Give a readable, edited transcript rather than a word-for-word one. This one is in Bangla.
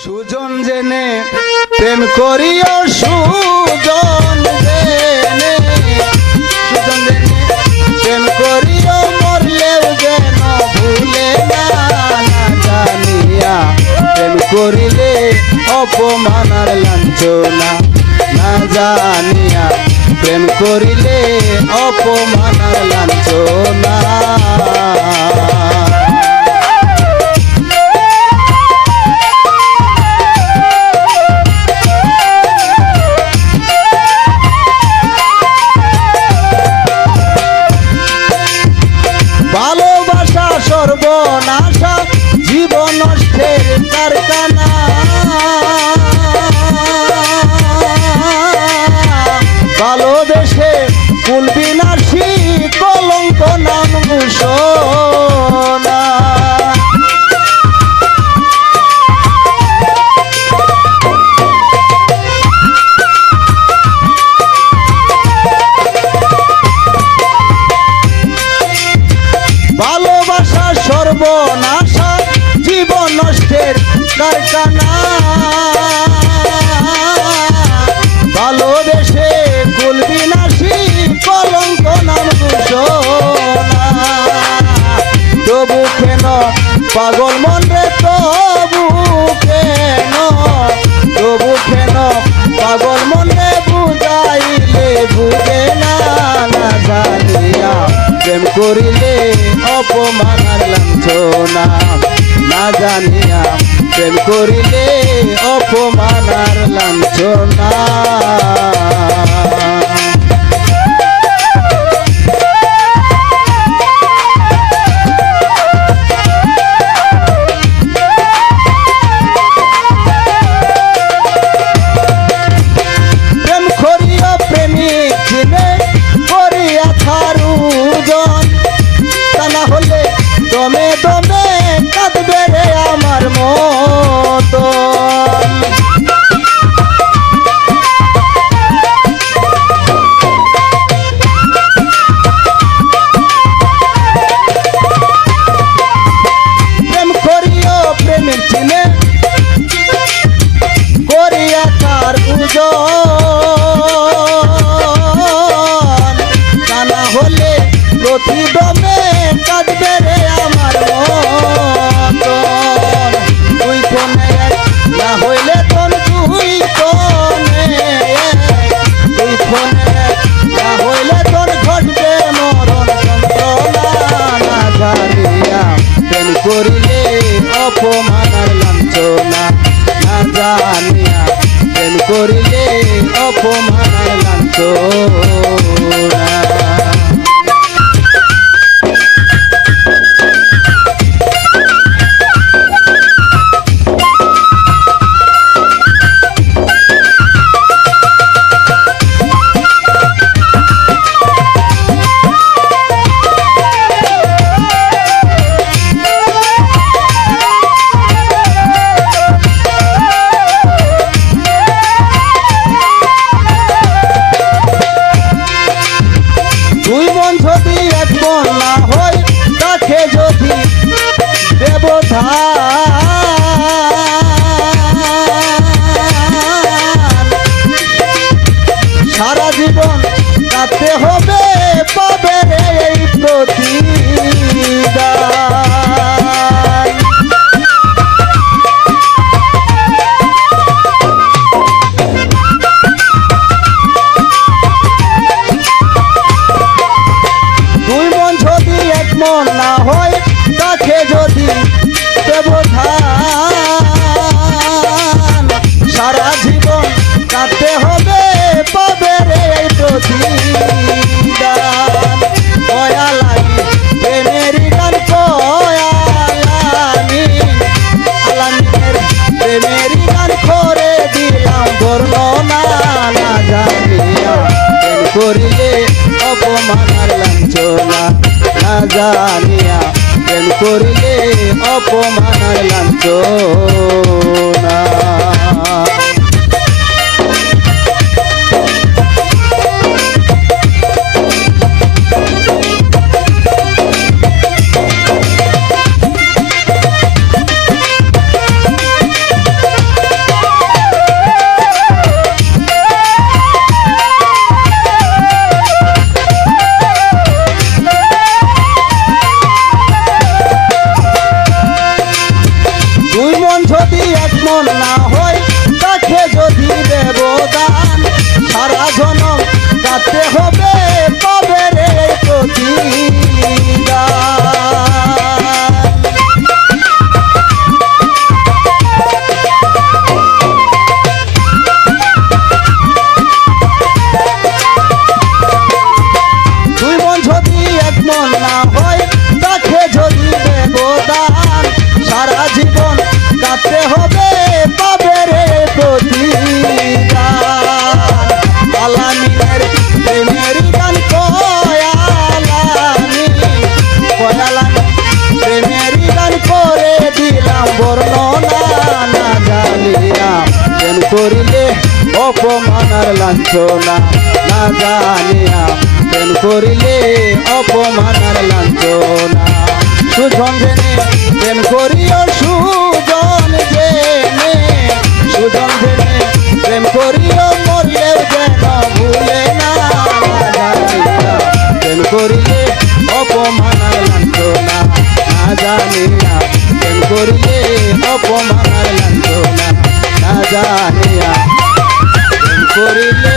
সুজন জেনে প্রেম করিও সুজন জেনে প্রেম করিও মরলেও যেন ভুলে না জানিয়া প্রেম করিলে অপমান আর লাঞ্ছনা না জানিয়া প্রেম করিলে অপমান আর লাঞ্ছনা ভালোবাসা সর্বনাশা জীবন নষ্টের কারখানা ভালোবেসে কুল বিনাশী কলঙ্ক নাম ঘোষণা ভালোবাসা সর্বনাশা জীবন নষ্টের কারখানা ভালোবেসে কুল বিনাশী কলঙ্ক নাম ঘোষণা তবু কেন পাগল মন রে তবু কেন পাগল মন রে বুঝাইলে বুঝে না জানিয়া প্রেম করিলে অপমান আর লাঞ্ছনা না জানিয়া প্রেম করিলে অপমান আর লাঞ্ছনা প্রেম করিয়া প্রেমিক চিনে করিয়া থারুজন তা না হলে দমে দমে কাঁদবে রে আমার মতো প্রেম করিও প্রেমিক চিনে করিয়া তার পূজন তা না হলে প্রতিদমে কাঁদবে রে আমার মতন দুই কোণে না হইলে তোর দুই কোণে না হইলে তোর ঘটবে মরণ যন্ত্রণা না জানিয়া প্রেম করিলে অপমান আর লাঞ্ছনা না জানিয়া প্রেম করিলে অপমান আর লাঞ্ছনা দুই মন যদি এক মন না হয় তাকে যদি দেবধান সারা জীবন কাঁদতে হবে পাবে রে এই প্রতিদান দুই মন যদি এক মন না হয় তাকে যদি দেবধান সারা জীবন কাঁদতে হবে পাবে রে এই প্রতিদান কয়ালামি প্রেমেরই গান আলামিনের প্রেমেরই গান করে দিলাম বর্ণনা না জানিয়া প্রেম করিলে অপমান আর লাঞ্ছনা না জানিয়া প্রেম করিলে অপমান আর লাঞ্ছনা যদি এক মন না হয় তাকে যদি দেবদান সারা জনম কাটতে হবে তবে রে প্রতিদান। দুই মন যদি এক মন না হয় তাকে যদি দেবদান সারা জীবন কাটতে হবে তবে রে প্রতিদান। আলামিনের প্রেমের গান কয়ালামি প্রেমের গান করে দিলাম বর্ণনা না জানিয়া প্রেম করিলে অপমানার লাঞ্ছনা না জানিয়া প্রেম করিলে অপমানার লাঞ্ছনা। সুজন জেনে প্রেম করিও সুজন জেনে সুজন জেনে প্রেম করিও মরলেও যেন ভুলে না জানিয়া প্রেম করিলে অপমানার লাঞ্ছনা না জানিয়া প্রেম করিলে অপমানার লাঞ্ছনা না জানিয়া প্রেম করিলে